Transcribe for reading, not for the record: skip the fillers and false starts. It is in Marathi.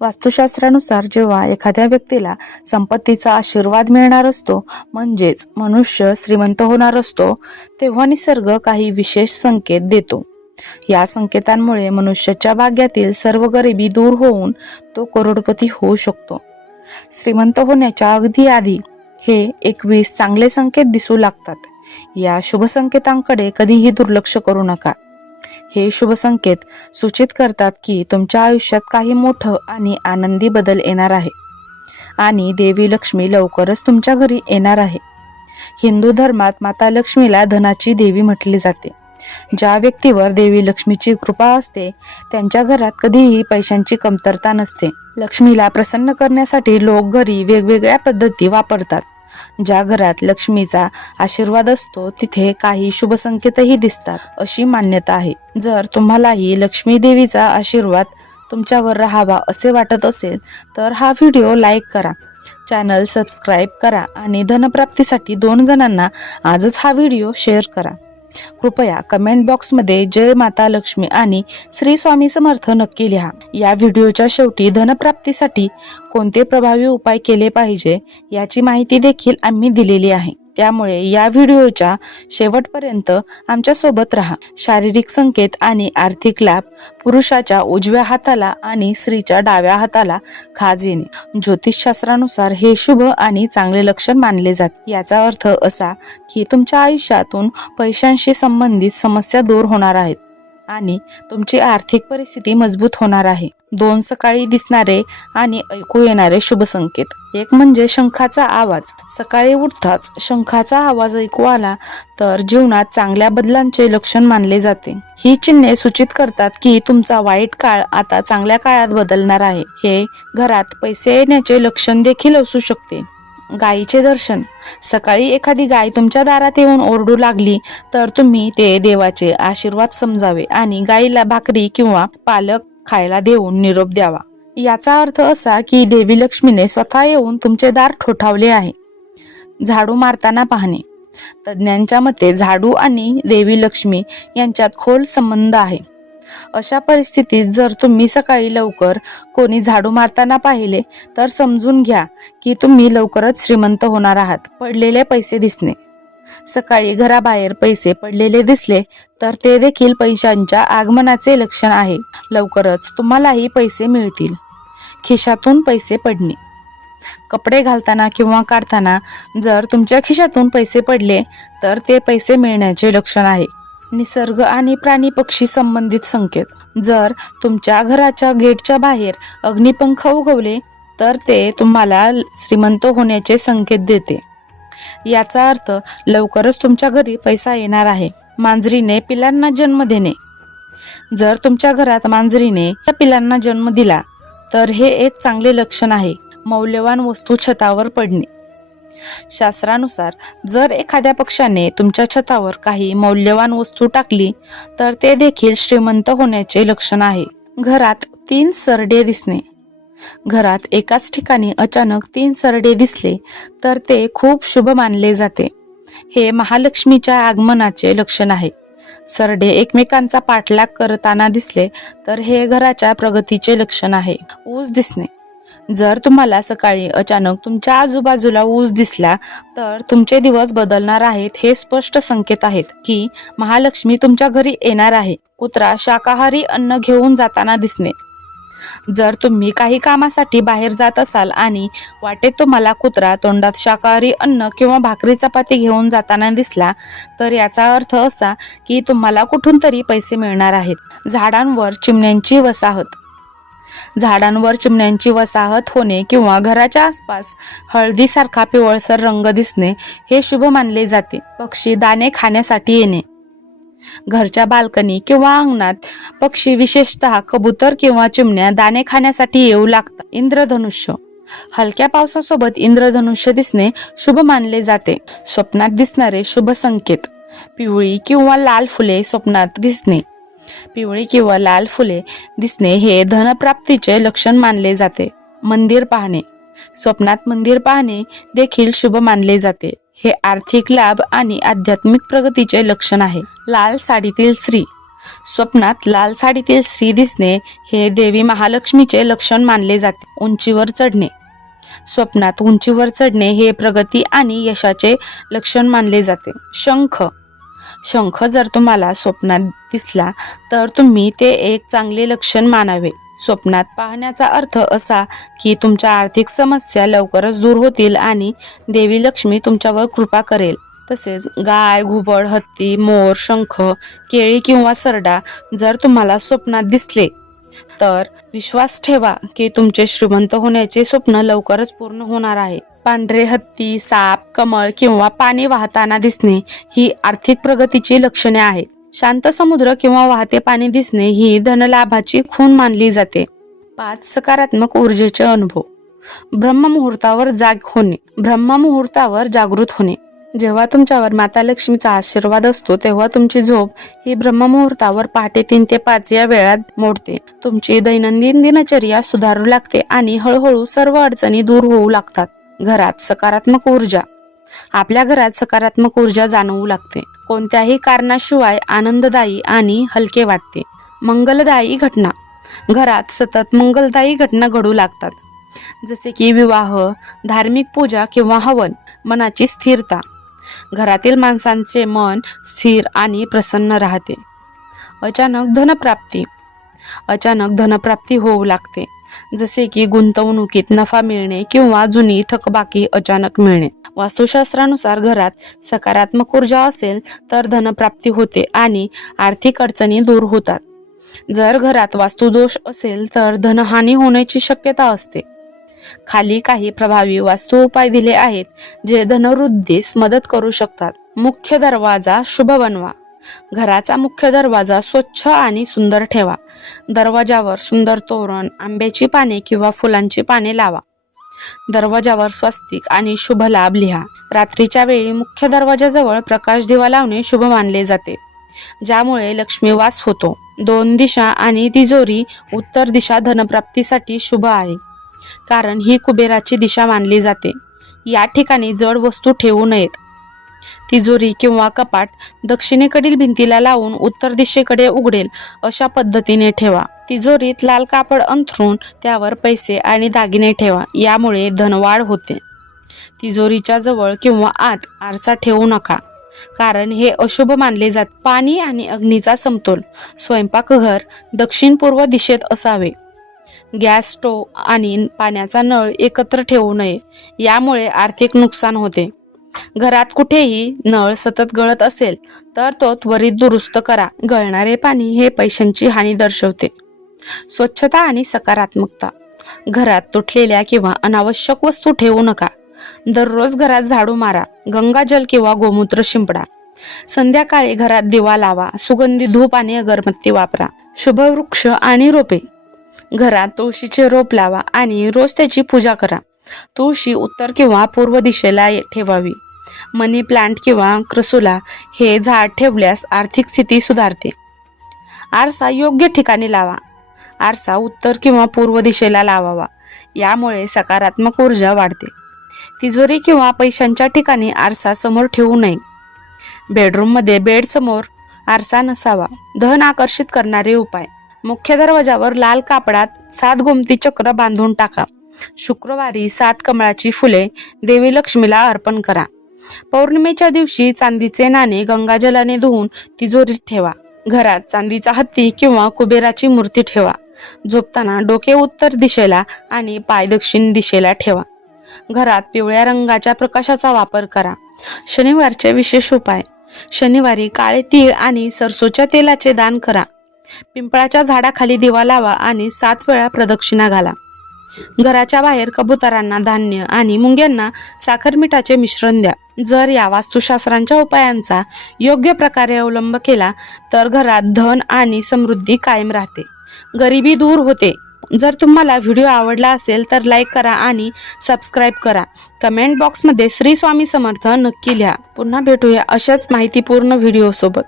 वास्तुशास्त्रानुसार जेव्हा एखाद्या व्यक्तीला संपत्तीचा आशीर्वाद मिळणार असतो, म्हणजेच मनुष्य श्रीमंत होणार असतो, तेव्हा निसर्ग काही विशेष संकेत देतो. या संकेतांमुळे मनुष्याच्या भाग्यातील सर्व गरिबी दूर होऊन तो करोडपती होऊ शकतो. श्रीमंत होण्याच्या अगदी आधी हे 21 चांगले संकेत दिसू लागतात. या शुभ संकेतांकडे कधीही दुर्लक्ष करू नका. हे शुभ संकेत सूचित करतात की तुमच्या आयुष्यात काही मोठं आणि आनंदी बदल येणार आहे आणि देवी लक्ष्मी लवकरच तुमच्या घरी येणार आहे. हिंदू धर्मात माता लक्ष्मीला धनाची देवी म्हटले जाते. ज्या व्यक्तीवर देवी लक्ष्मीची कृपा असते त्यांच्या घरात कधीही पैशांची कमतरता नसते. लक्ष्मीला प्रसन्न करण्यासाठी लोक घरी वेगवेगळ्या पद्धती वापरतात. ज्या घरात लक्ष्मीचा आशीर्वाद असतो तिथे काही शुभ संकेतही दिसतात अशी मान्यता आहे. जर तुम्हालाही लक्ष्मी देवीचा आशीर्वाद तुमच्यावर राहावा असे वाटत असेल तर हा व्हिडिओ लाईक करा, चॅनल सबस्क्राईब करा आणि धनप्राप्तीसाठी 2 जणांना आजच हा व्हिडिओ शेअर करा. कृपया कमेंट बॉक्समध्ये जय माता लक्ष्मी आणि श्री स्वामी समर्थ नक्की लिहा. या व्हिडिओच्या शेवटी धनप्राप्तीसाठी कोणते प्रभावी उपाय केले पाहिजे याची माहिती देखील आम्ही दिलेली आहे, त्यामुळे या व्हिडिओच्या शेवटपर्यंत आमच्या सोबत राहा. शारीरिक संकेत आणि आर्थिक लाभ. पुरुषाच्या उजव्या हाताला आणि स्त्रीच्या डाव्या हाताला खाज येणे. ज्योतिषशास्त्रानुसार हे शुभ आणि चांगले लक्षण मानले जाते. याचा अर्थ असा की तुमच्या आयुष्यातून पैशांशी संबंधित समस्या दूर होणार आहेत आणि तुमची आर्थिक परिस्थिती मजबूत होणार आहे. 2 सकाळी दिसणारे आणि ऐकू येणारे शुभ संकेत. एक म्हणजे शंखाचा आवाज. सकाळी उठताच शंखाचा आवाज ऐकू आला तर जीवनात चांगल्या बदलांचे लक्षण मानले जाते. ही चिन्हे सूचित करतात की तुमचा वाईट काळ आता चांगल्या काळात बदलणार आहे. हे घरात पैसे येण्याचे लक्षण देखील असू शकते. गायीचे दर्शन. सकाळी एखादी गाय तुमच्या दारात येऊन ओरडू लागली तर तुम्ही ते देवाचे आशीर्वाद समजावे आणि गायीला भाकरी किंवा पालक खायला देऊन निरोप द्यावा. याचा अर्थ असा की देवी लक्ष्मीने स्वतः येऊन तुमचे दार ठोठावले आहे. झाडू मारताना पाहणे. तज्ज्ञांच्या मते झाडू आणि देवी लक्ष्मी यांच्यात खोल संबंध आहे. अशा परिस्थितीत जर तुम्ही सकाळी लवकर कोणी झाडू मारताना पाहिले तर समजून घ्या की तुम्ही लवकरच श्रीमंत होणार आहात. पडलेले पैसे दिसणे. सकाळी घराबाहेर पैसे पडलेले दिसले तर ते देखील पैशांच्या आगमनाचे लक्षण आहे. लवकरच तुम्हालाही पैसे मिळतील. खिशातून पैसे पडणे. कपडे घालताना किंवा काढताना जर तुमच्या खिशातून पैसे पडले तर ते पैसे मिळण्याचे लक्षण आहे. निसर्ग आणि प्राणी पक्षी संबंधित संकेत. जर तुमच्या घराच्या गेटच्या बाहेर अग्निपंख उगवले तर ते तुम्हाला श्रीमंत होण्याचे संकेत देते. याचा अर्थ लवकरच तुमच्या घरी पैसा येणार आहे. मांजरीने पिलांना जन्म देणे. जर तुमच्या घरात मांजरीने पिलांना जन्म दिला तर हे एक चांगले लक्षण आहे. मौल्यवान वस्तू छतावर पडणे. शास्त्रानुसार जर एखाद्या पक्षाने तुमच्या छतावर काही मौल्यवान वस्तू टाकली तर ते देखील श्रीमंत होण्याचे लक्षण आहे. घरात 3 सरडे दिसणे. घरात एकाच ठिकाणी अचानक 3 सरडे दिसले तर ते खूप शुभ मानले जाते. हे महालक्ष्मीच्या आगमनाचे लक्षण आहे. सरडे एकमेकांचा पाठलाग करताना दिसले तर हे घराच्या प्रगतीचे लक्षण आहे. ऊस दिसणे. जर तुम्हाला सकाळी अचानक तुमच्या आजूबाजूला ऊस दिसला तर तुमचे दिवस बदलणार आहेत. हे स्पष्ट संकेत आहेत की महालक्ष्मी तुमच्या घरी येणार आहे. कुत्रा शाकाहारी अन्न घेऊन जाताना दिसणे. जर तुम्ही काही कामासाठी बाहेर जात असाल आणि वाटेत तुम्हाला कुत्रा तोंडात शाकाहारी अन्न किंवा भाकरी चपाती घेऊन जाताना दिसला तर याचा अर्थ असा की तुम्हाला कुठून तरी पैसे मिळणार आहेत. झाडांवर चिमण्यांची वसाहत. झाडांवर चिमण्यांची वसाहत होणे किंवा घराच्या आसपास हळदीसारखा पिवळसर रंग दिसणे हे शुभ मानले जाते. पक्षी दाणे खाण्यासाठी येणे. घरच्या बाल्कनी किंवा अंगणात पक्षी विशेषतः कबूतर किंवा चिमण्या दाणे खाण्यासाठी येऊ लागतात. इंद्रधनुष्य. हलक्या पावसासोबत इंद्रधनुष्य दिसणे शुभ मानले जाते. स्वप्नात दिसणारे शुभ संकेत. पिवळी किंवा लाल फुले स्वप्नात दिसणे. पिवळी किंवा लाल फुले दिसणे हे धनप्राप्तीचे लक्षण मानले जाते. मंदिर पाहणे. स्वप्नात मंदिर पाहणे देखील शुभ मानले जाते. हे आर्थिक लाभ आणि आध्यात्मिक प्रगतीचे लक्षण आहे. लाल साडीतील स्त्री. स्वप्नात लाल साडीतील स्त्री दिसणे हे देवी महालक्ष्मीचे लक्षण मानले जाते. उंचीवर चढणे. स्वप्नात उंचीवर चढणे हे प्रगती आणि यशाचे लक्षण मानले जाते. शंख. शंख जर तुम्हाला स्वप्नात दिसला तर तुम्ही ते एक चांगले लक्षण मानावे. स्वप्नात पाहण्याचा अर्थ असा की तुमच्या आर्थिक समस्या लवकरच दूर होतील आणि देवी लक्ष्मी तुमच्यावर कृपा करेल. तसेच गाय, घुबड, हत्ती, मोर, शंख, केळी किंवा सरडा जर तुम्हाला स्वप्नात दिसले तर विश्वास ठेवा की तुमचे श्रीमंत होण्याचे स्वप्न लवकरच पूर्ण होणार आहे. पांढरे हत्ती, साप, कमळ किंवा पाणी वाहताना दिसणे ही आर्थिक प्रगतीची लक्षणे आहेत. शांत समुद्र किंवा वाहते पाणी दिसणे ही धनलाभाची खूण मानली जाते. 5 सकारात्मक ऊर्जेचे अनुभव. ब्रह्ममुहूर्तावर जागृत होणे. जेव्हा तुमच्यावर माता लक्ष्मीचा आशीर्वाद असतो तेव्हा तुमची झोप ही ब्रह्ममुहूर्तावर पहाटे 3 ते 5 या वेळात मोडते. तुमची दैनंदिन दिनचर्या सुधारू लागते आणि हळूहळू सर्व अडचणी दूर होऊ लागतात. घरात सकारात्मक ऊर्जा. आपल्या घरात सकारात्मक ऊर्जा जाणवू लागते. कोणत्याही कारणाशिवाय आनंददायी आणि हलके वाटते. मंगलदायी घटना. घरात सतत मंगलदायी घटना घडू लागतात, जसे की विवाह, धार्मिक पूजा किंवा हवन. मनाची स्थिरता. घरातील माणसांचे मन स्थिर आणि प्रसन्न राहते. अचानक धनप्राप्ती. अचानक धनप्राप्ती होऊ लागते, जसे की गुंतवणुकीत नफा मिळणे किंवा जुनी थकबाकी अचानक मिळणे. वास्तुशास्त्रानुसार घरात सकारात्मक ऊर्जा असेल तर धनप्राप्ती होते आणि आर्थिक अडचणी दूर होतात. जर घरात वास्तुदोष असेल तर धनहानी होण्याची शक्यता असते. खाली काही प्रभावी वास्तु उपाय दिले आहेत जे धनवृद्धीस मदत करू शकतात. मुख्य दरवाजा शुभ बनवा. घराचा मुख्य दरवाजा स्वच्छ आणि सुंदर ठेवा. दरवाजावर सुंदर तोरण, आंब्याची पाने किंवा फुलांची पाने लावा. दरवाजावर स्वस्तिक आणि शुभ लाभ लिहा. रात्रीच्या वेळी मुख्य दरवाजाजवळ प्रकाश दिवा लावणे शुभ मानले जाते, ज्यामुळे लक्ष्मी वास होतो. 2 दिशा आणि तिजोरी. उत्तर दिशा धनप्राप्तीसाठी शुभ आहे, कारण ही कुबेराची दिशा मानली जाते. या ठिकाणी जड वस्तू ठेवू नयेत. तिजोरी किंवा कपाट दक्षिणेकडील भिंतीला लावून उत्तर दिशेकडे उघडेल अशा पद्धतीने ठेवा. तिजोरीत लाल कापड अंथरून त्यावर पैसे आणि दागिने ठेवा, यामुळे धनवाढ होते. तिजोरीच्या जवळ किंवा आत आरसा ठेवू नका, कारण हे अशुभ मानले जाते. पाणी आणि अग्नीचा समतोल. स्वयंपाकघर दक्षिण पूर्व दिशेत असावे. गॅस स्टोव्ह आणि पाण्याचा नळ एकत्र ठेवू नये, यामुळे आर्थिक नुकसान होते. घरात कुठेही नळ सतत गळत असेल तर तो त्वरित दुरुस्त करा. गळणारे पाणी हे पैशांची हानी दर्शवते. स्वच्छता आणि सकारात्मकता. घरात तुटलेल्या किंवा अनावश्यक वस्तू ठेवू नका. दररोज घरात झाडू मारा. गंगाजल किंवा गोमूत्र शिंपडा. संध्याकाळी घरात दिवा लावा. सुगंधी धूप आणि अगरबत्ती वापरा. शुभ वृक्ष आणि रोपे. घरात तुळशीचे रोप लावा आणि रोज त्याची पूजा करा. तुळशी उत्तर किंवा पूर्व दिशेला ठेवावी. मनी प्लांट किंवा क्रसुला हे झाड ठेवल्यास आर्थिक स्थिती सुधारते. आरसा योग्य ठिकाणी लावा. आरसा उत्तर किंवा पूर्व दिशेला लावावा, यामुळे सकारात्मक ऊर्जा वाढते. तिजोरी किंवा पैशांच्या ठिकाणी आरसा समोर ठेवू नये. बेडरूममध्ये बेड समोर आरसा नसावा. धन आकर्षित करणारे उपाय. मुख्य दरवाजावर लाल कापडात 7 गोमती चक्र बांधून टाका. शुक्रवारी 7 कमळाची फुले देवी लक्ष्मीला अर्पण करा. पौर्णिमेच्या दिवशी चांदीचे नाणे गंगाजलाने धुवून तिजोरीत ठेवा. घरात चांदीचा हत्ती किंवा कुबेराची मूर्ती ठेवा. झोपताना डोके उत्तर दिशेला आणि पाय दक्षिण दिशेला ठेवा. घरात पिवळ्या रंगाच्या प्रकाशाचा वापर करा. शनिवारचे विशेष उपाय. शनिवारी काळे तीळ आणि सरसोच्या तेलाचे दान करा. पिंपळाच्या झाडाखाली दिवा लावा आणि 7 वेळा प्रदक्षिणा घाला. घराच्या बाहेर कबुतरांना धान्य आणि मुंग्यांना साखर मिठाचे मिश्रण द्या. जर या वास्तुशास्त्रांच्या उपायांचा योग्य प्रकारे अवलंब केला तर घरात धन आणि समृद्धी कायम राहते, गरिबी दूर होते. जर तुम्हाला व्हिडिओ आवडला असेल तर लाईक करा आणि सबस्क्राईब करा. कमेंट बॉक्समध्ये श्री स्वामी समर्थ नक्की लिहा. पुन्हा भेटूया अशाच माहितीपूर्ण व्हिडिओ सोबत.